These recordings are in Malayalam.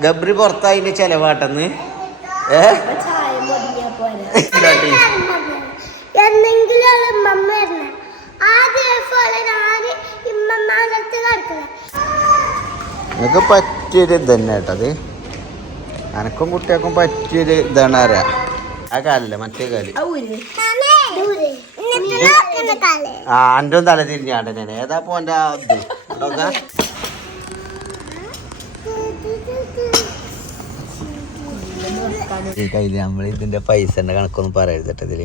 ഗബ്രി പുറത്തായിന്റെ ചെലവാട്ടെന്ന്. നിനക്ക് പറ്റിയൊരു ഇത് തന്നെ കേട്ടത് അനക്കും കുട്ടികൾക്കും പറ്റിയൊരു ഇതാണ് അറിയാ ആ കാലല്ലേ? മറ്റേ കാൽ. ആ എന്റെ തല. തിരിഞ്ഞാട്ടെ ഞാൻ ഏതാ പോന്റെ ആ ഇത്? കയ്യിൽ നമ്മൾ ഇതിന്റെ പൈസന്റെ കണക്കൊന്നും പറയരുത് ഇതിൽ.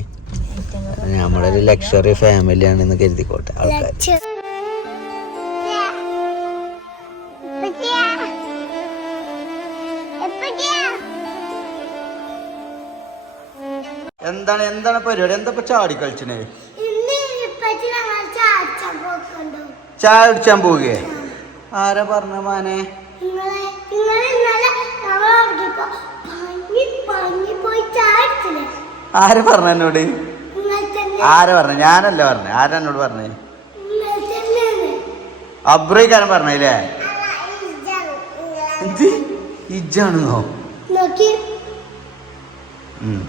നമ്മളൊരു ലക്ഷറി ഫാമിലിയാണെന്ന് കരുതിക്കോട്ടെ ആൾക്കാർ എന്താണ് എന്താണ് പരിപാടി? എന്താ ചാടി കളിച്ചണേ? ചായ കുടിച്ചാൻ പോവുകയെ? ആരാ പറഞ്ഞ മാനെ? ആരാ പറഞ്ഞ എന്നോട്? ആര് പറഞ്ഞു? ഞാനല്ല പറഞ്ഞു. ആരാ എന്നോട് പറഞ്ഞേ? അബ്രഹിക്കാരൻ പറഞ്ഞല്ലേ ഇജ്ജാണെന്നോ?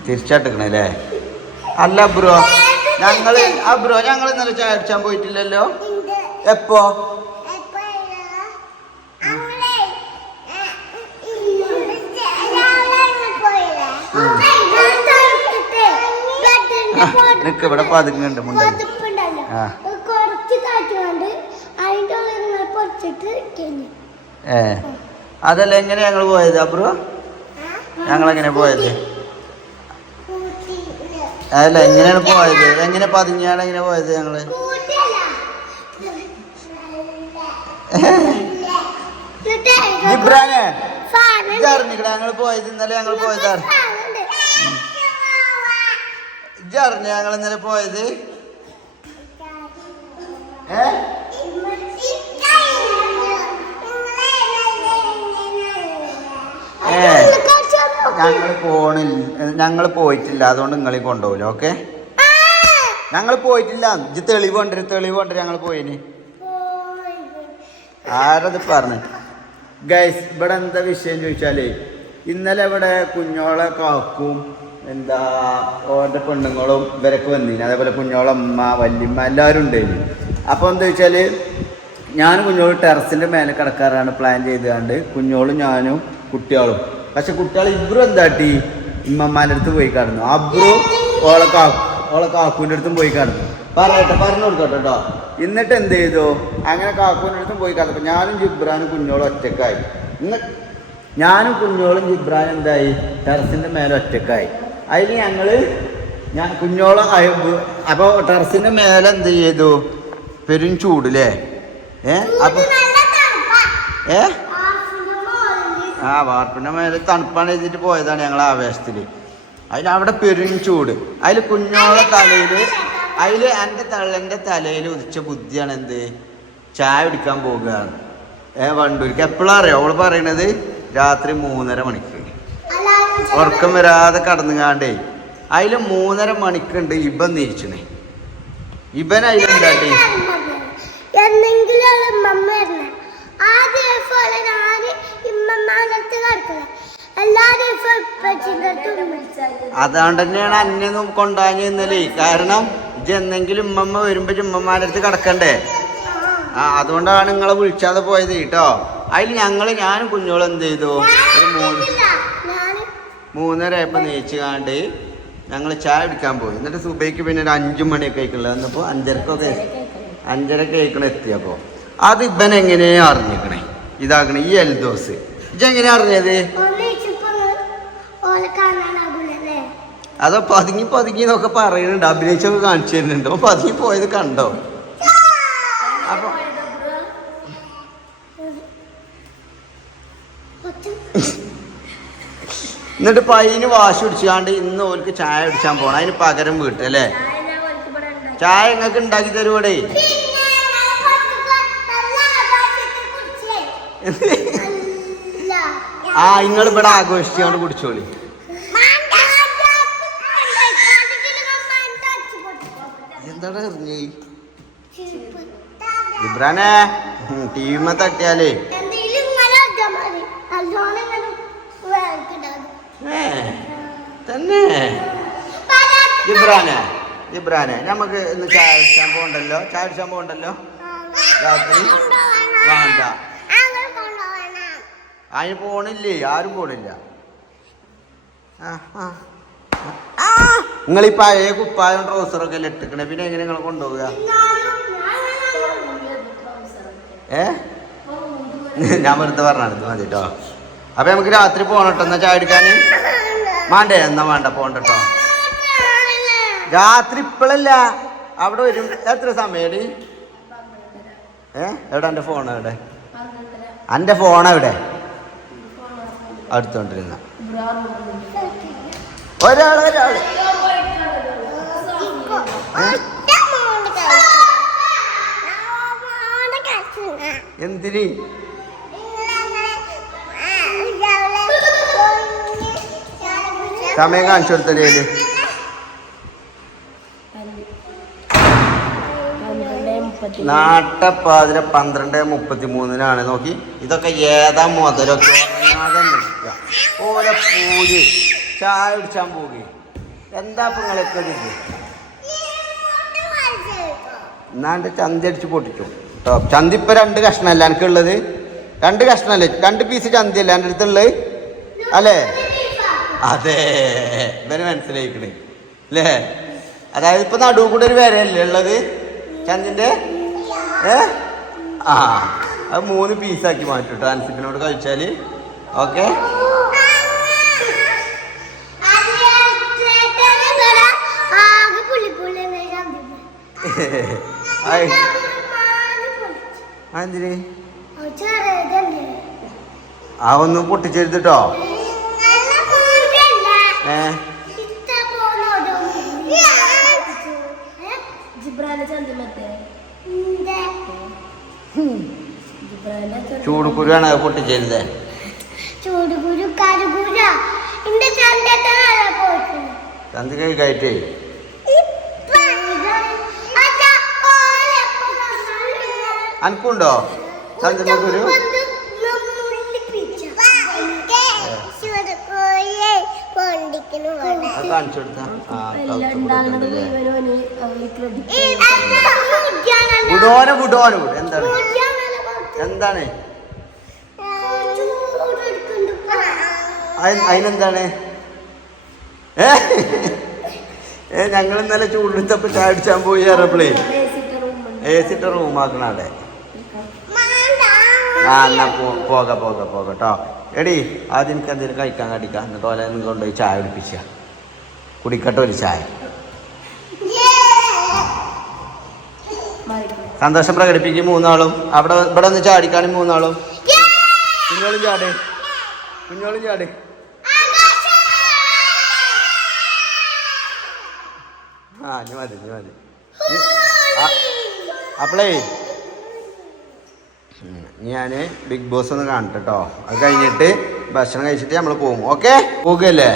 തിരിച്ചടക്കണല്ലേ? അല്ല ബ്രോ. ഞങ്ങൾ ആ ബ്രോ ഞങ്ങൾ ഇന്നലെ ചായ അടിച്ചാൻ പോയിട്ടില്ലല്ലോ? എപ്പോ എപ്പോഴാ അവളെ ഇന്നലെ രാവിലെ പോയില്ലേ ഞാൻ തണുത്തിട്ട് ബെഡിന്റെ പുറത്ത് നിക്ക് ഇവിടെ പതുങ്ങുണ്ട് ആ. കഴിഞ്ഞു ഏ. അതല്ല എങ്ങനെ ഞങ്ങൾ പോയത് ബ്രോ ഞങ്ങളെങ്ങനെ പോയത്? അതല്ല എങ്ങനെയാണ് പോയത്? എങ്ങനെ പതുങ്ങിയാണ് എങ്ങനെ പോയത് ഞങ്ങൾ? ഇബ്രാനെ ഞങ്ങൾ പോയത് ഇന്നലെ ഞങ്ങൾ പോയത് അറി- ഇജ്ജ് അറിഞ്ഞ ഞങ്ങൾ ഇന്നലെ പോയത്? ഏ. ഞങ്ങൾ പോണില്ല ഞങ്ങൾ പോയിട്ടില്ല അതുകൊണ്ട് നിങ്ങളീ കൊണ്ടുപോകില്ല ഓക്കെ? ഞങ്ങൾ പോയിട്ടില്ല ഇജ്ജ് തെളിവ് കൊണ്ടുവരും തെളിവ് കൊണ്ടുവരും ഞങ്ങൾ പോയിന്. ആരത് പറഞ്ഞു? ഗൈസ് ഇവിടെ എന്താ വിഷയം ചോദിച്ചാലേ ഇന്നലെ ഇവിടെ കുഞ്ഞോളെ കാക്കും എന്താ ഓരുടെ പെണ്ണുങ്ങളും ഇവരൊക്കെ വന്നിന്. അതേപോലെ കുഞ്ഞോളം അമ്മ വല്യമ്മ എല്ലാവരും ഉണ്ടായിരുന്നു അപ്പോൾ എന്താ വെച്ചാൽ ഞാൻ കുഞ്ഞോൾ ടെറസിന്റെ മേലെ കിടക്കാറാണ് പ്ലാൻ ചെയ്തുകൊണ്ട് കുഞ്ഞോളും ഞാനും കുട്ടികളും. പക്ഷെ കുട്ടികൾ ഇബ്രു എന്താട്ടി? ഇമ്മമ്മാന്റെ അടുത്ത് പോയി കിടന്നു. അബ്രു ഓളെ കാക്കു ഓളെ കാക്കുവിന്റെ അടുത്തും പോയി കിടന്നു. പറയട്ടെ പറഞ്ഞു കൊടുത്തോട്ടെ കേട്ടോ എന്നിട്ട് എന്ത് ചെയ്തു? അങ്ങനെ കാക്കുവിന്റെ അടുത്തും പോയി കിടന്നപ്പോൾ ഞാനും ജിബ്രാനും കുഞ്ഞോളും ഒറ്റക്കായി. ഇന്ന് ഞാനും കുഞ്ഞോളും ജിബ്രാനും എന്തായി? ടെറസിന്റെ മേലെ ഒറ്റക്കായി. അതിൽ ഞങ്ങൾ ഞാൻ കുഞ്ഞോളം അപ്പോൾ ടെറസിന്റെ മേലെ എന്ത് ചെയ്തു? പെരും ചൂടില്ലേ? ഏ? അപ്പൊ ഏ? ആ വാർപ്പിന്റെ മേലെ തണുപ്പാണ് എഴുതിയിട്ട് പോയതാണ് ഞങ്ങൾ ആവേശത്തിൽ അതിൽ അവിടെ പെരും ചൂട്. അതിൽ കുഞ്ഞോളെ തലയിൽ അതിൽ എന്റെ തള്ളന്റെ തലയിൽ ഉദിച്ച ബുദ്ധിയാണ് എന്ത്? ചായ കുടിക്കാൻ പോകുകയാണ് ഏ വണ്ടൂർക്ക് എപ്പോഴാണ് അറിയാം? അവൾ പറയണത് രാത്രി മൂന്നര മണിക്ക്. ഉറക്കം വരാതെ കടന്നുകാണ്ടേ അതിൽ മൂന്നര മണിക്കുണ്ട് ഇബൻ നീച്ചണേ ഇബൻ അതിലെന്താട്ടി വിളിച്ചാൽ തന്നെയാണ് അന്നെ കൊണ്ടാഞ്ഞ് ഇന്നലെ കാരണം ഇജ്ജ് എന്തെങ്കിലും ഉമ്മമ്മ വരുമ്പോ ഉമ്മമാരുടെ അടുത്ത് കിടക്കണ്ടേ? ആ അതുകൊണ്ടാണ് നിങ്ങളെ വിളിച്ചാതെ പോയത് കേട്ടോ. അതിൽ ഞങ്ങൾ ഞാനും കുഞ്ഞോളും എന്ത് ചെയ്തു? ഒരു മൂന്ന് മൂന്നര ആയപ്പോൾ നീച്ച് കാണ്ട് ഞങ്ങൾ ചായ പിടിക്കാൻ പോയി. എന്നിട്ട് സുബൈക്ക് പിന്നെ ഒരു അഞ്ചു മണിയൊക്കെ ആയിക്കുള്ളത് വന്നപ്പോൾ അഞ്ചരക്കൊക്കെ അഞ്ചരക്ക് ആയിക്കണം എത്തിയപ്പോൾ അത് ഇവൻ എങ്ങനെയാ അറിഞ്ഞിക്കണേ? ഇതാക്കണേ ഈ എൽദോസ്. ഇജ്ജെങ്ങനെയാ അറിഞ്ഞത്? അതോ പതുങ്ങി പതുങ്ങി എന്നൊക്കെ പറയുന്നുണ്ട് അഭിനയിച്ചൊക്കെ കാണിച്ചു തരുന്നുണ്ട് പതുങ്ങി പോയത് കണ്ടോ? അപ്പൊ എന്നിട്ട് പയ്യന് വാശി പിടിച്ചാണ്ട് ഇന്ന് ഓർക്ക് ചായ പിടിച്ചാൻ പോണം. അതിന് പകരം വീട്ടല്ലേ ചായ നിങ്ങൾക്ക് ഉണ്ടാക്കി തരുവടേ? ആ നിങ്ങൾ ഇവിടെ ആഘോഷിച്ചുകൊണ്ട് കുടിച്ചോളി. എന്താണ് എറിഞ്ഞേ? ഇബ്രാനെ ടീമ തട്ടിയാലേ എന്തെങ്കിലും ഇങ്ങനെ അടിച്ചാ മതി. നല്ലോണം ഇങ്ങനെ വേർക്കുണ്ടാകും. ഏ ജിബ്രാനെ ജിബ്രാനെ നമുക്ക് ഇന്ന് ചായ ശമ്പോ ഉണ്ടല്ലോ ചായ ശമ്പോ ഉണ്ടല്ലോ രാത്രി? വേണ്ട. അതിന് പോണില്ലേ? ആരും പോണില്ല. നിങ്ങൾ ഈ പഴയ കുപ്പായം ട്രൗസറൊക്കെ അല്ലേ ഇട്ടിക്കണേ? പിന്നെ എങ്ങനെ നിങ്ങൾ കൊണ്ടുപോവുക? ഏ? ഞാൻ വെറുതെ പറഞ്ഞാണ് ഇത് മതി കേട്ടോ അപ്പൊ നമുക്ക് രാത്രി പോകണട്ടോ എന്നാ ചായ അടിക്കാൻ വേണ്ടേ എന്നാ വേണ്ട പോണ്ടോ കേട്ടോ രാത്രി ഇപ്പോഴല്ല അവിടെ വരും. എത്ര സമയടി? ഏ എവിടെ എന്റെ ഫോൺ എവിടെ? എന്റെ ഫോൺ എവിടെ? അടുത്തോണ്ടിരുന്ന. ഒരാൾ ഒരാൾ. എന്തിന്? സമയം കാണിച്ചു കൊടുത്തല്ലേ നാട്ടപ്പാതിര പന്ത്രണ്ട് മുപ്പത്തി മൂന്നിനാണ് നോക്കി. ഇതൊക്കെ ഏതാ മുതലൊക്കെ ഉറങ്ങാതെ നിൽക്കുക. ഓരോ പൂര് ചായ കുടിച്ചാൻ പോകെ എന്താ നിങ്ങളൊക്കെ എന്നാണ്ട് ചന്തി അടിച്ച് പൊട്ടിച്ചു. കേട്ടോ ചന്തി ഇപ്പൊ രണ്ട് കഷ്ണമല്ല എനിക്കുള്ളത് രണ്ട് കഷ്ണല്ലേ രണ്ട് പീസ് ചന്തി അല്ലേ എന്റെ അടുത്തുള്ളത്? അല്ലേ? അതെ. ഇവന് മനസ്സിലായിക്കണേ. അല്ലേ അതായത് ഇപ്പൊ നടുവ് കൂടെ ഒരു വരയല്ലേ ഉള്ളത്? ചന്ദിന്റെ ഏ? ആ. അത് മൂന്ന് പീസാക്കി മാറ്റും ട്രാൻസിപ്പിനോട് കഴിച്ചാൽ. ഓക്കെ? ആ ഒന്നും പൊട്ടിച്ചെടുത്തിട്ടോ ചൂടുക്കുരുവാണ് അത് ചെയ്തത്. ചൂടുകുരു കരുകുര എന്റെ ചന്തത്തെ പോയിട്ട് ചന്തി കഴിക്കായിട്ടേ അനക്കുണ്ടോ ചന്തിമക്കുരു അത് കാണിച്ചു കൊടുത്താ. വിടോന വിടോന വിട്. എന്താണ്? എന്താണ്? അതിനെന്താണ് ഏ? ഏ ഞങ്ങൾ ഇന്നലെ ചൂടെടുത്തപ്പോ ചാടിച്ചാൻ പോയി ഇറപ്പിളേ എ സിന്റെ റൂമാക്കണ അവിടെ. ആ എന്നാ പോക പോക പോക കേട്ടോ എടി ആദ്യം എനിക്ക് എന്തെങ്കിലും കഴിക്കാൻ കടിക്കാം. എന്നിട്ട് ഓലെ നിങ്ങൾ കൊണ്ടുപോയി ചായ കുടിപ്പിച്ച. കുടിക്കട്ടെ ഒരു ചായ. സന്തോഷം പ്രകടിപ്പിക്കും മൂന്നാളും. അവിടെ ഇവിടെ ഒന്ന് ചാടിക്കാണി മൂന്നാളും. കുഞ്ഞോളും ചാടേ. കുഞ്ഞോളും ചാട്. ആ ഇനി മതി ഇനി മതി. അപ്പളേ ഞാൻ ബിഗ് ബോസ് ഒന്ന് കാണട്ടെ കേട്ടോ അത് കഴിഞ്ഞിട്ട് ഭക്ഷണം കഴിച്ചിട്ട് നമ്മൾ പോകും ഓക്കെ? പോകുകയല്ലേ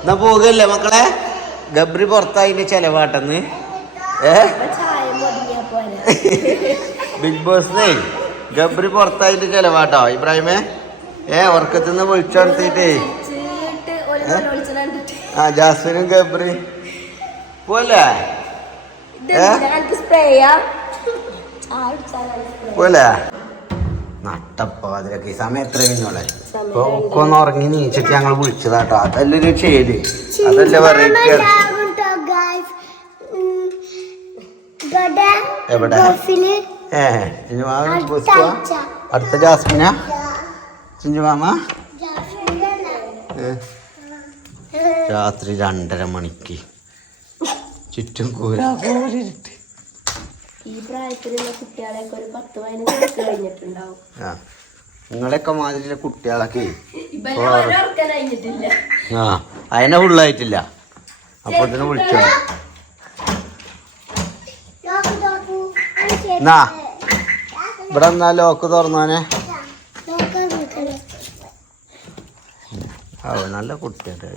എന്നാ പോകുകയല്ലേ മക്കളെ? ഗബ്രി പുറത്തായിന്റെ ചെലവാട്ടെന്ന്. ഏ? ബിഗ് ബോസിനെ ഗബ്രി പുറത്തായിട്ട് ചെലവാട്ടോ ഇബ്രാഹിമേ. ഏ ഉറക്കത്തിന്ന് വിളിച്ചു നടത്തിയിട്ടേ ആ ജാസ്മിനും ഗബ്രി. പോലെ പോലെ നട്ടപ്പോ അതിലൊക്കെ ഈ സമയം എത്ര കഴിഞ്ഞോളെ ഇപ്പൊ ഒക്കെ ഒന്ന് ഉറങ്ങി നീച്ചിട്ട് ഞങ്ങൾ വിളിച്ചതാട്ടോ അതല്ലൊരു ചേൽ അതല്ലേ വെറൈറ്റി എവിടെ? ഏ? അടുത്ത ജാസ്മിന? ചിഞ്ചുമാമ രാത്രി രണ്ടര മണിക്ക്. ചുറ്റും കൂരാ. പോലിട്ട് ഈ പ്രായത്തിലുള്ള കുട്ടികളെയൊക്കെ ഒരു പത്ത് പതിനഞ്ച് വയസ്സ് കഴിഞ്ഞിട്ടുണ്ടാവും. ആ. നിങ്ങളെയൊക്കെ മാതിരിയുള്ള കുട്ടികളൊക്കെ ആ അതിനെ ഫുള്ളായിട്ടില്ല. അപ്പോൾ തന്നെ വിളിച്ചോ. എന്നാ ഇവിടെ എന്നാ ലോക്ക് തുറന്നാനെ. ആ നല്ല കുട്ടിയാട്ടെ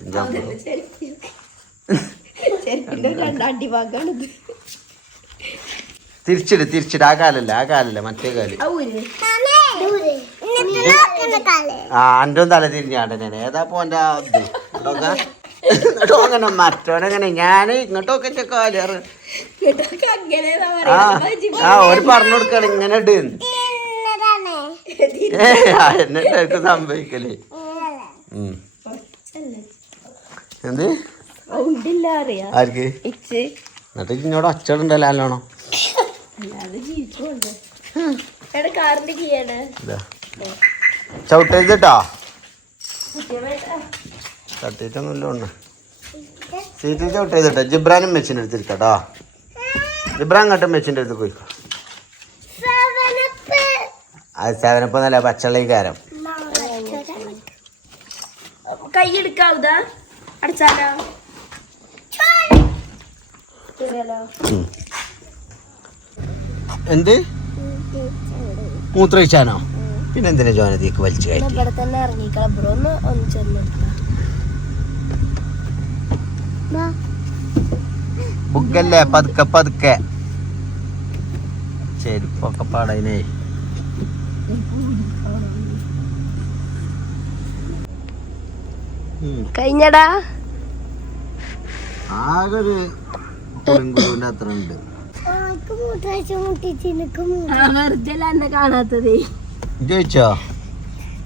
തിരിച്ചിട് തിരിച്ചിട്. ആ കാലല്ല ആ കാലല്ല മറ്റേ കാൽ. ആ അന്റെ തല തിരിഞ്ഞാണ്ട് ഞാൻ ഏതാ പോന്റെ ഇത്? എന്നിട്ടോ അങ്ങനെ മറ്റോനങ്ങനെ ഞാൻ ഇങ്ങോട്ടൊക്കെ എന്റെ ഇതൊക്കെ ആ ഓര് ഒരു പറഞ്ഞു കൊടുക്കണം ഇങ്ങനെ ഇട്. ഏ എന്നിട്ട് സംഭവിക്കലേ. എന്ത്? സൗണ്ടില്ല അറിയാ. ആർക്ക്? ഇച്ച്. എന്നിട്ട് ഇങ്ങോട്ട് അച്ചടുണ്ടല്ലോ നല്ലോണം? അല്ലാതെ ജീവിച്ചുകൊണ്ട് എടാ കാറിന്റെ കീയാണ് ഇതാ. ചവിട്ടരുതിട്ടോ. തട്ടിയിട്ടൊന്നുമില്ല ഒന്ന്. സീറ്റിൽ ചവിട്ടരുതിട്ടോ. ജിബ്രാനും മെച്ചിന്റെ അടുത്തിരിക്കട്ടോ ജിബ്രാൻ കട്ടും മെച്ചിന്റെ അടുത്ത് പോയി അത് സേവനപ്പം നല്ല പച്ചള്ളി കാരം. കൈ എടുക്കാവുതാ? അടച്ചാലോ? എന്ത്? മൂത്രയിച്ചാനോ പിന്നെ എന്തിനാ ജോനതീക്ക് വലിച്ചു കയറ്റി ബുക്കല്ലേ പതുക്കെ പതുക്കെ. ചെരുപ്പൊക്കെ പാടതിനേ കഴിഞ്ഞടാ. ആകെ ഒരു കുറുങ്കുരുവിന്റെ അത്ര ഉണ്ട്. വെറുതെ കാണാത്തതേ. ചോദിച്ചോ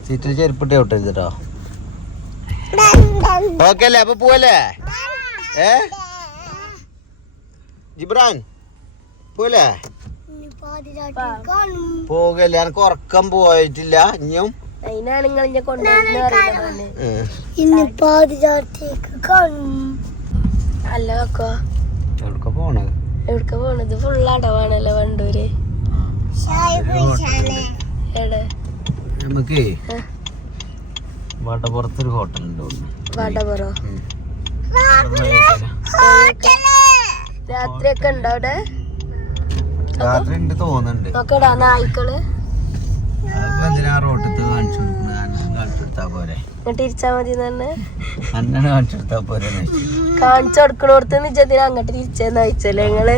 സീറ്റിൽ ചെരുപ്പിട്ട് വിട്ടരുതട്ടോ ഓക്കെ അല്ലേ? അപ്പൊ പോവല്ലേ? ഏ? ജിബ്രാൻ പോവല്ലേ? പോകല്ലേ? എനിക്ക് ഉറക്കം പോയിട്ടില്ല. ഇനിയും? ഇന്നെ പാതിരാത്തേക്ക് കാണും. അല്ല പോണത് എവിടക്ക പോണത്? ഫുൾ അടവാണല്ലോ വണ്ടൂര്. എടെ നമുക്ക്. വടപുറത്തൊരു ഹോട്ടലുണ്ട് രാത്രിയൊക്കെ വടപുറോ. രാത്രി ഒക്കെ ഉണ്ടോ അവിടെ? രാത്രി ഉണ്ട് തോന്നുന്നുണ്ട്. നോക്കടാ നായ്ക്കൾ. അപ്പൊ എന്തിനാ റോട്ടത്ത് കാണിച്ചു കൊടുക്കുന്നത്? അന്നെ കാണിച്ചു കൊടുത്താ പോരെ? ഇങ്ങോട്ട് ഇരിച്ചാ മതി തന്നെ അന്നെ കാണിച്ചു കൊടുത്താ പോരെ കാണിച്ചു കൊടുക്കണോടത്ത് നിജത്തിന് അങ്ങോട്ട് തിരിച്ചെന്ന് അയച്ചല്ലേ കാണാല്ലേ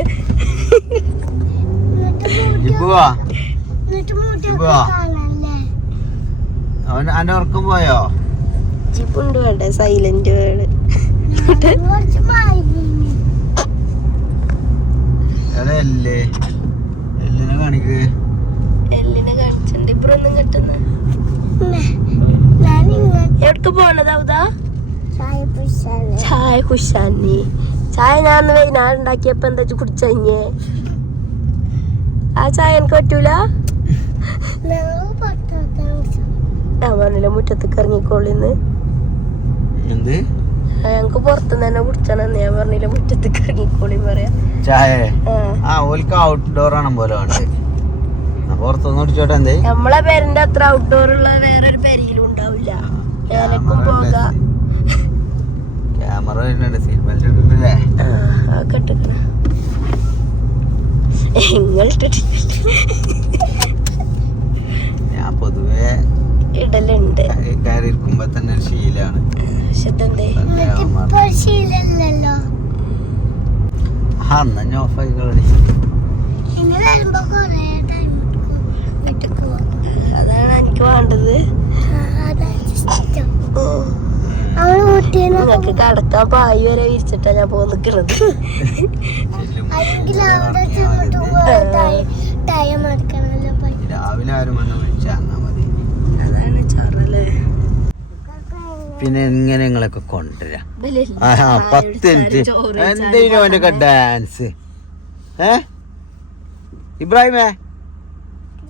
അവൻ അന്റെ ഉറക്കം പോയോ? ജിപ്പുണ്ട് വേണ്ടേ? Silent word. കുറച്ച് മായി വീണു. എടാ എല്ലേ. എല്ലിനെ കാണിക്ക്. എല്ലിനെ കാണിച്ചിട്ടുണ്ട് കിട്ടുന്ന ഉമ്മ, ഞാൻ ഇങ്ങോട്ട് എവിടക്ക് പോണത് ചായ പിടിച്ചാലേ ചായ കുശാനി ചായ ഞാൻ വൈകുന്നേരം ഉണ്ടാക്കിയപ്പോ എന്താ കുടിച്ചഞ്ഞേ ആ ചായ എനിക്ക് പറ്റൂല? ഞാൻ പറഞ്ഞില്ല മുറ്റത്തേക്ക് ഇറങ്ങിക്കോളിന്ന് എന്ത്? ഞങ്ങക്ക് പുറത്തുനിന്ന് തന്നെ കുടിച്ചണെന്ന് ഞാൻ പറഞ്ഞില്ല മുറ്റത്തേക്ക് ഇറങ്ങിക്കോളി പറയാ. ചായ? ആ. ഓൽക്ക് ഔട്ട്ഡോർ ആണ് പോലെ വേണ്ടത്? അപ്പൊ പുറത്തൊന്നും നമ്മളെ പേരിന്റെ അത്ര ഔട്ട്ഡോർ ഉള്ള വേറൊരു പെരിയിലും ഉണ്ടാവില്ല. ഏലക്കും പോകാം. ക്യാമറ വരുന്നുണ്ട് സീറ്റ് ബെൽറ്റ് ഇട്ടിട്ടില്ലേ? ആ കെട്ടിക്കണ നിങ്ങൾ ഞാൻ പൊതുവേ ഇടലുണ്ട്. കയറി ഇരിക്കുമ്പോ തന്നെ ഒരു ശീലാണ്. ശീലല്ലോ ആ എന്നാ ഞാൻ ഓഫ് വീട്ടിൽ അതാണ് എനിക്ക് വേണ്ടത്. ഊട്ടിന്ന് കടക്കാൻ പായ് വരെ വിരിച്ചിട്ടാ ഞാൻ പോ നിക്കണത് രാവിലെ ആരും വന്ന് വിളിച്ചാൽ മതി. അതാണ് പിന്നെ എങ്ങനെ നിങ്ങളൊക്കെ കൊണ്ടുവരാം? പത്ത് മിനിറ്റ്. എന്തേലും അവന്റെ ഡാൻസ് ഏ? ഇബ്രാഹിമേ?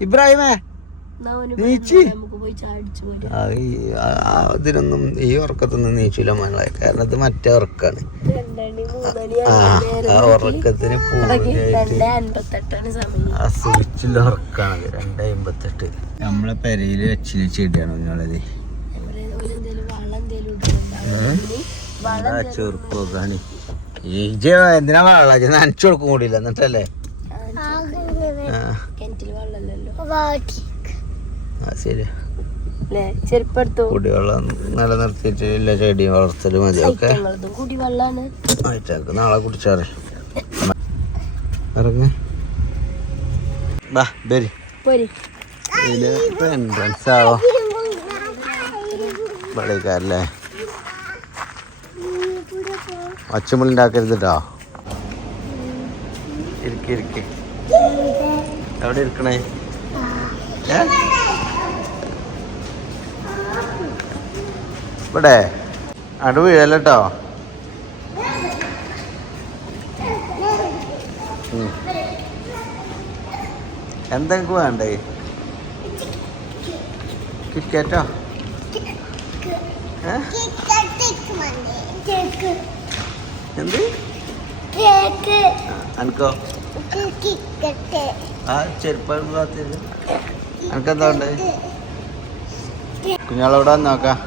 ഇബ്രാഹിമേ? നീച്ചി. ആ, ഈ- ഉറക്കത്തൊന്നും നീച്ചില്ല മകളെ കാരണം ഇത് മറ്റേ ഉറക്കാണ്. ആ ഉറക്കത്തിന് പൂജയായിട്ട് ഉറക്കാണ്. രണ്ട് അമ്പത്തെട്ട് നമ്മളെ പെരയിൽ വെച്ചിന് ചെടിയാണ് നിങ്ങളത് ചെറുപ്പാണ് എന്തിനാ വെള്ളം നനച്ചു കൊടുക്കും കൂടിയില്ല എന്നിട്ടല്ലേ? ആ ശരി. കുടിവെള്ളം നിലനിർത്തിയിട്ട് എല്ലാ ചെടിയും വളർത്തൽ മതി ഓക്കെ? ആയിട്ടേക്ക് നാളെ കുടിച്ചാറേ. ഇറങ്ങ. എൻട്രൻസ് ആവോ? കേട്ടോ ഇരിക്കി ഇരിക്കി. എവിടെ ഇരിക്കണേ? ഏ? ഇവിടെ അടു വീഴല്ലോ എന്തെങ്കിലും വേണ്ടേ? കിറ്റ്കാറ്റോ ഏ? കേക്ക് എന്ത്? അനക്കോ? ആ ചെരുപ്പ് കാത്തില്ല അനക്കെന്താ ഉണ്ട് കുഞ്ഞാളെവിടെ നോക്കാം.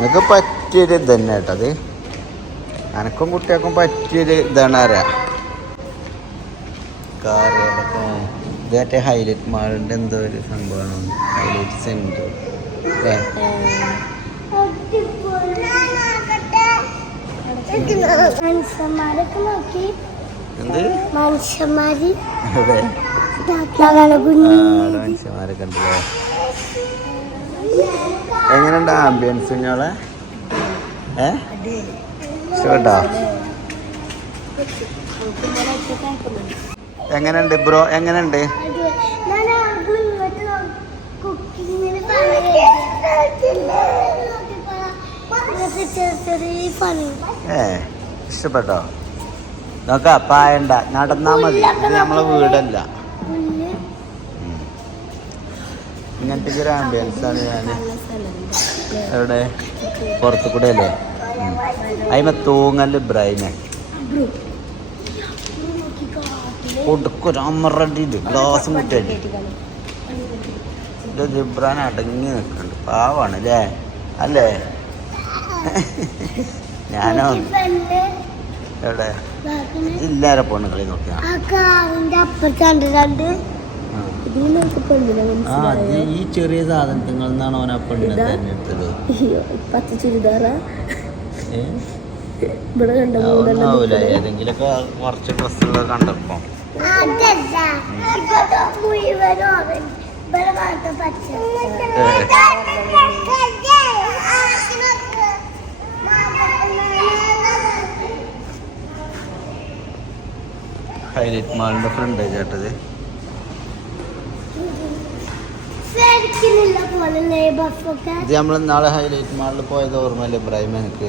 നിനക്ക് പറ്റിയൊരു ഇത് തന്നെ കേട്ടത് എനക്കും കുട്ടികൾക്കും പറ്റിയൊരു ഇതാണ് അറിയാം കാറുകളൊക്കെ ഇത് മറ്റേ ഹൈലൈറ്റ് മാളിന്റെ എന്തോ ഒരു സംഭവമാണ്. ഹൈലൈറ്റ് സെന്റർ അല്ലേ? മനുഷ്യന്മാരൊക്കെ നോക്കി. മനുഷ്യന്മാര്. മനുഷ്യന്മാരൊക്കെ ഉണ്ടല്ലേ എങ്ങനെയുണ്ട് ആംബിയൻസ് കുഞ്ഞോളെ ഏ? ഇഷ്ടപ്പെട്ടോ? എങ്ങനെയുണ്ട് ബ്രോ എങ്ങനെയുണ്ട്? ഏ ഇഷ്ടപ്പെട്ടോ? നോക്ക പായണ്ട നടന്നാ മതി. നമ്മളെ വീടല്ല. ഇങ്ങനത്തെ ഒരു ആംബിയൻസ് ആണ് ഞാൻ എവിടെ? പുറത്തു കൂടെ അല്ലേ അതിമ തൂങ്ങൽ ബ്രൈന്. ഗ്ലാസും ഗ്ലാസ് ജിബ്രാൻ അടങ്ങി നിൽക്കുന്നുണ്ട് പാവാണ് അല്ലേ? അല്ലേ ഞാനോ? എവിടെ? ഇല്ലാരെ ഇല്ലാരെ കളി നോക്കിയാ? ആ അത് ഈ ചെറിയ സാധനത്തിൽ നിന്നാണ് അവൻ ആ പെണ്ണിനെ തെരഞ്ഞെടുത്തത്. ചുരിദാറാ? ഇവിടെ കുറച്ച് ഡ്രസ്സുകൾ കണ്ടപ്പോ. പച്ച ഹൈലൈറ്റ് മാളിന്റെ ഫ്രണ്ട് ചേട്ടത്. ഇത് നമ്മൾ നാളെ ഹൈലൈറ്റ് മാളിൽ പോയത് ഓർമ്മയില്ല ഇബ്രാഹിം എനിക്ക്?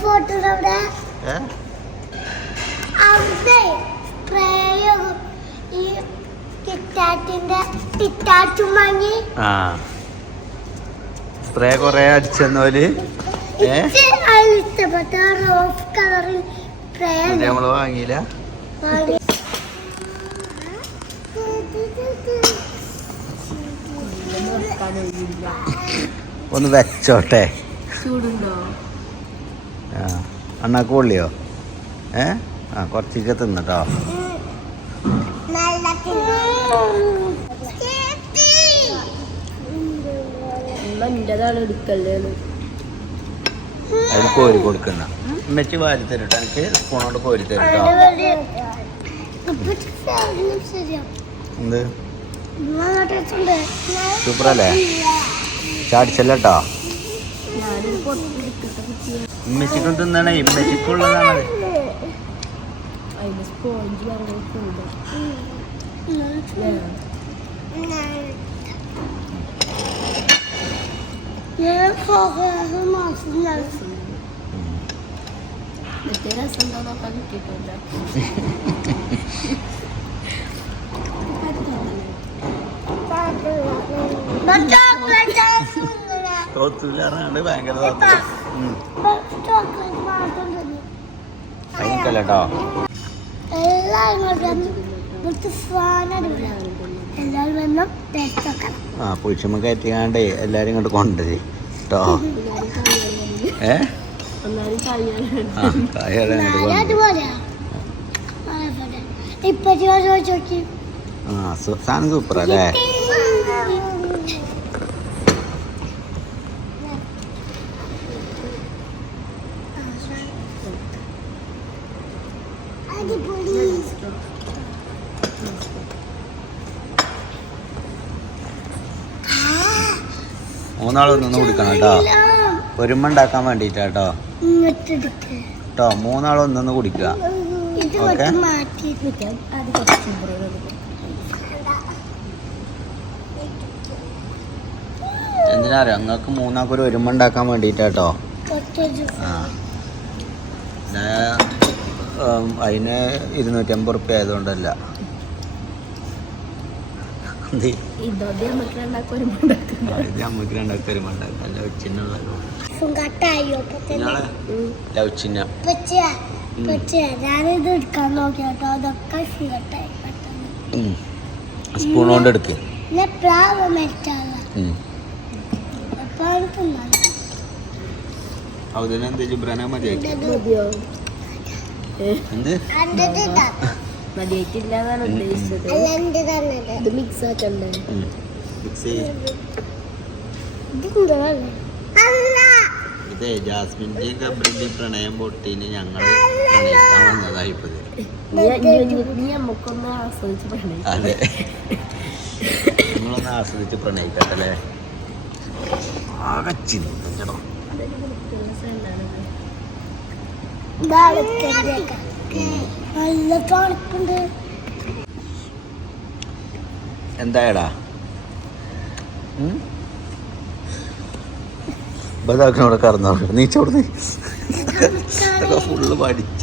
ഫോട്ടോ അവിടെ ഏ അവിടെ സ്പ്രേയും ഈ കിറ്റാറ്റിന്റെ കിറ്റാറ്റും വാങ്ങി ആ സ്പ്രേ കൊറേ അടിച്ചെന്നോൽ ഏ എനിക്ക് അതിൽ ഇഷ്ടപ്പെട്ട റോസ് കളറിൽ സ്പ്രേ ഇത് നമ്മൾ വാങ്ങിയില്ല വാങ്ങി ഒന്ന് വെച്ചോട്ടെ. ചൂടുണ്ടോ? ആ അണ്ണാക്ക് പൊള്ളിയോ? ഏ? ആ കുറച്ചൊക്കെ തിന്നട്ടോ. അതിന് കോരി കൊടുക്കുന്ന ഉമ്മച്ചി വാരി തരട്ടോ. എനിക്ക് സ്പൂണോട് കോരി തരട്ടോ. എന്ത്? അങ്ങോട്ടുണ്ട് സൂപ്പറല്ലേ ചാടിച്ചല്ലോ ഉമ്മച്ചിക്കും തിന്നണേ ഉമ്മച്ചിക്കുള്ളതാണ് മറ്റേ രസം എന്താ നോക്കാൻ കിട്ടിയിട്ടില്ല ഭയങ്കര ടേസ്റ്റ് നോക്കണം. ആ പുരുഷമ്മ കയറ്റിയാണ്ടേ എല്ലാരും ഇങ്ങോട്ട് കൊണ്ടുവരി. കേട്ടോ ഏ? എന്നാലും കഴിയാനാണ് ആ കായാണ് ഇങ്ങോട്ട് കൊണ്ടുവരും അതുപോലെയാ ഇപ്പൊ ചോദിച്ചു നോക്കി ആ സു- സാധനം സൂപ്പർ അല്ലേ മൂന്നാളും നിന്ന് കുടിക്കണം കേട്ടോ. ഒരുമ ഉണ്ടാക്കാൻ വേണ്ടിട്ടാ കേട്ടോ. കേട്ടോ മൂന്നാളും ഒന്നൊന്ന് കുടിക്കുക. ഓക്കെ? എന്തിനാറിയോ നിങ്ങൾക്ക് മൂന്നാൾക്ക് ഒരു ഒരുമ ഉണ്ടാക്കാൻ വേണ്ടിട്ടാ കേട്ടോ. ആ. അതിന് ഇരുന്നൂറ്റി അതിന് ഇരുന്നൂറ്റമ്പത് റുപ്യ ആയതുകൊണ്ടല്ല. സ്പൂൺ കൊണ്ട് എടുക്ക്. അതിനെന്ത് മതിയാക്കി? എന്ത്? മതിയായിട്ടില്ല എന്നാണ് ഉദ്ദേശിച്ചത്. ഇത് മിക്സ് ആക്കണ്ടേ മിക്സ് ചെയ്യ്. ഇതെന്തോ അല്ല. ഇതേ ജാസ്മിന്റെയും ഗബ്രിന്റെയും പ്രണയം പൊട്ടിന് ഞങ്ങൾ പ്രണയിക്കാൻ വന്നതായി നമുക്കൊന്ന് ആസ്വദിച്ച് പ്രണയിക്കട്ടല്ലേ അതെ. നിങ്ങളൊന്ന് ആസ്വദിച്ച് പ്രണയിക്കട്ടെ അല്ലേ? ആകെ ചിന്തണം എന്തായടാ? ബതാക്കിനോടെ കറന്നോ നീ ചോടുന്നു ഇതൊക്കെ ഫുള്ള് പഠിച്ച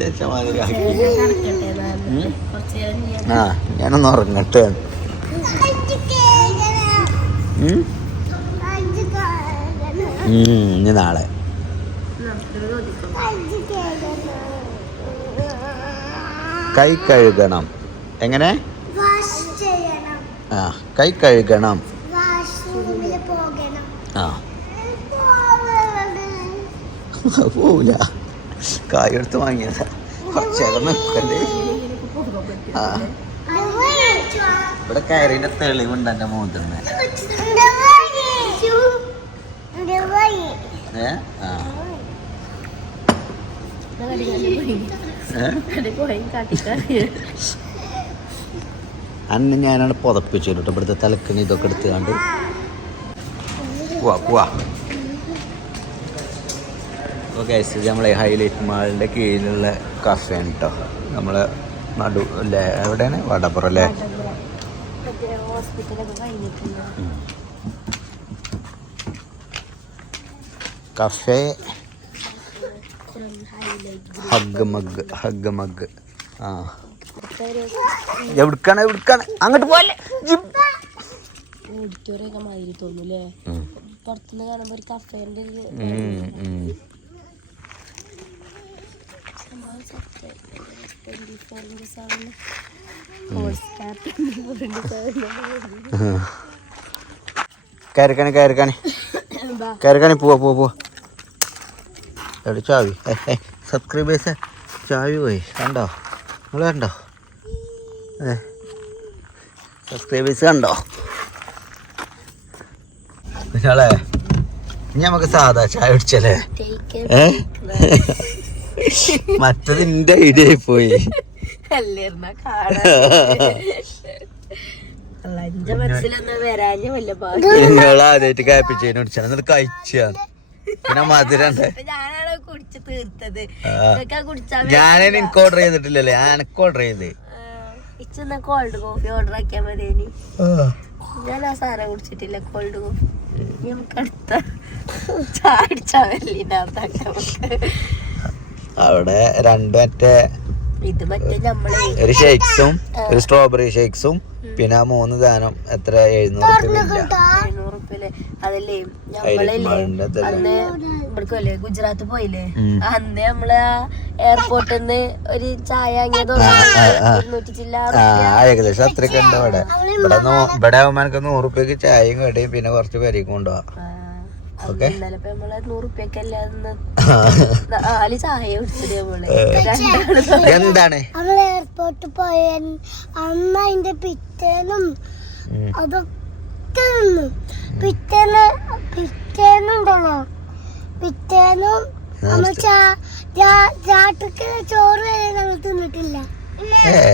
ആ ഞാനൊന്ന് ഉറങ്ങട്ടെ. ഇനി നാളെ. കൈ കഴുകണം. എങ്ങനെ? ആ കൈ കഴുകണം. ആ. പോവില്ല കായെടുത്ത് വാങ്ങിയതാ. കുറച്ചേരം ആ. ഇവിടെ കയറിന്റെ തെളിവുണ്ട് എന്റെ മുഖത്തിന് ഏ? ആ. അന്ന് ഞാനാണ് പുതപ്പിച്ചു കേട്ടോ. ഇവിടുത്തെ തലക്കണി ഇതൊക്കെ എടുത്ത് കണ്ട്. പോവാ പോവാ ഓക്കെ നമ്മളെ ഹൈലൈറ്റ് മാളിന്റെ കീഴിലുള്ള കഫേണ് കേട്ടോ നമ്മളെ നടു അല്ലേ? എവിടെയാണ്? വടപ്പുറം അല്ലേ? Cafe hug mug hug mug ആ. എവിടുക്കാണ് എവിടുക്കാണ്? അങ്ങോട്ട് പോലെ ഓഡിറ്റോറിയം ഒക്കെ മാതിരി തോന്നൂലേ പുറത്തുനിന്ന് കാണുമ്പോ ഒരു കഫേന്റെ കയറിക്കാണി കയറിക്കാണി കയറിക്കാണി പോവാ പോവാ പോവാ. എവിടെ ചാവി? സബ്സ്ക്രൈബേഴ്സ് ചാവി പോയി. കണ്ടോ? നിങ്ങൾ കണ്ടോ? ഏ. സബ്സ്ക്രൈബേഴ്സ് കണ്ടോ? പിന്നെ ഇനി നമുക്ക് സാധാ ചായ കുടിച്ചല്ലേ ഏ? മറ്റത് എന്റെ ഐഡിയ പോയി. നിങ്ങളാദ്യമായിട്ട് കാപ്പിച്ചേനെ കുടിച്ചാണ് എന്നിട്ട് കഴിച്ചാണ് പിന്നെ മധുരണ്ട്. ഞാനാണ് കുടിച്ച് തീർത്തത്. ആ. ഇതൊക്കെ കുടിച്ചാ ഞാൻ എനിക്ക് ഓർഡർ ചെയ്തിട്ടില്ലല്ലേ. ഞാൻ എനിക്ക് ഓർഡർ ചെയ്ത്. ഇച്ചെന്നാ കോൾഡ് കോഫി ഓർഡർ ആക്കിയാ മതി ഇനി. ഞാൻ ആ സാധനം കുടിച്ചിട്ടില്ല കോൾഡ് കോഫി നമുക്ക് അടുത്ത അവിടെ രണ്ട് മറ്റേ ഇത് മറ്റേ നമ്മളെ ഒരു ഷേക്സും ഒരു സ്ട്രോബെറി ഷേക്സും പിന്നെ ആ മൂന്ന് ദാനം എത്ര? എഴുന്നൂറ് അതല്ലേ നമ്മളല്ലേ ഇവിടേക്കല്ലേ ഗുജറാത്ത് പോയില്ലേ. അന്ന് നമ്മൾ എയർപോർട്ടിൽ നിന്ന് ഒരു ചായ ഏകദേശം അത്രയൊക്കെ ഉണ്ട് ഇവിടെ. ഇവിടെ ഇവിടെ ആവുമ്പോ എനിക്ക് ചായയും കടയും പിന്നെ കുറച്ച് പേരേക്കും കൊണ്ടുപോവാം. നമ്മൾ എന്താണ്? നമ്മൾ എയർപോർട്ടിൽ പോയ അന്ന് അതിന്റെ പിറ്റേന്നും. അതൊക്കെ നിന്നു പിറ്റേന്ന് പിറ്റേന്നുണ്ടല്ലോ. പിറ്റേന്നും നമ്മൾ ചോറ് വരെ ഞങ്ങൾ തിന്നിട്ടില്ല.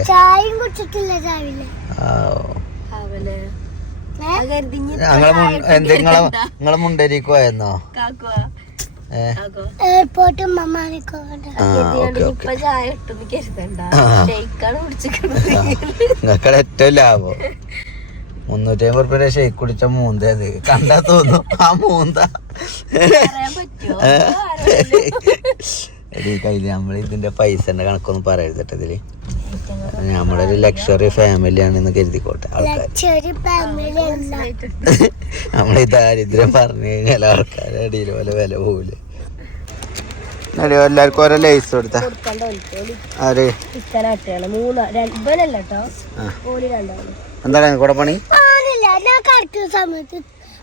ചായയും കുടിച്ചിട്ടില്ല രാവിലെ. നിങ്ങളെ. നിങ്ങളെ മുണ്ടേരിക്ക് പോയെന്നോ കാക്കുവാ ഏ? കാക്കോ? എയർപോർട്ട് നിങ്ങൾക്കടെ ഏറ്റവും ലാഭം. മുന്നൂറ്റി അമ്പത് റുപ്യ ഷെയ്ക്ക് കുടിച്ച മൂന്തേത് കണ്ടാ തോന്നും ആ മൂന്ത. നമ്മൾ ഇതിന്റെ പൈസന്റെ കണക്കൊന്നും പറയരുത് ഇതിൽ. നമ്മളൊരു ഒരു ലക്ഷറി ഫാമിലി ആണെന്ന് കരുതിക്കോട്ടെ ആൾക്കാർ ഈ ദാരിദ്ര്യം പറഞ്ഞു കഴിഞ്ഞാൽ ആൾക്കാരുടെ അടിയിൽ പോലെ വില പോവില്ലേ? എല്ലാവർക്കും ഓരോ ലൈസ് കൊടുത്ത. ആര്? എന്താണ് കൂടെ പണി? സമയത്ത്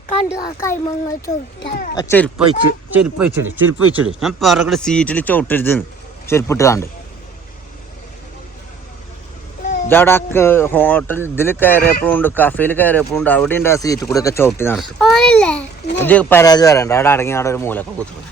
കണ്ടു ആ കൈമങ്ങൾ ചോദിച്ച ആ ചെരുപ്പ് വെച്ച് ചെരുപ്പ് വെച്ചിട് ചെരുപ്പ് ഞാൻ പറഞ്ഞ സീറ്റിൽ ചവിട്ടരുത് ചെരുപ്പിട്ട് കണ്ട് ഇതവിടെ ഹോട്ടൽ ഇതിൽ കയറിയപ്പോഴും ഉണ്ട് കഫേയിൽ കയറിയപ്പോഴും ഉണ്ട്. അവിടെ ഉണ്ട് ആ സീറ്റ് കൂടെ ഒക്കെ ചവിട്ടി നടക്കും. ഇത് പരാതി വരണ്ട അവിടെ അടങ്ങി അവിടെ ഒരു മൂലൊക്കെ കുത്തുന്നു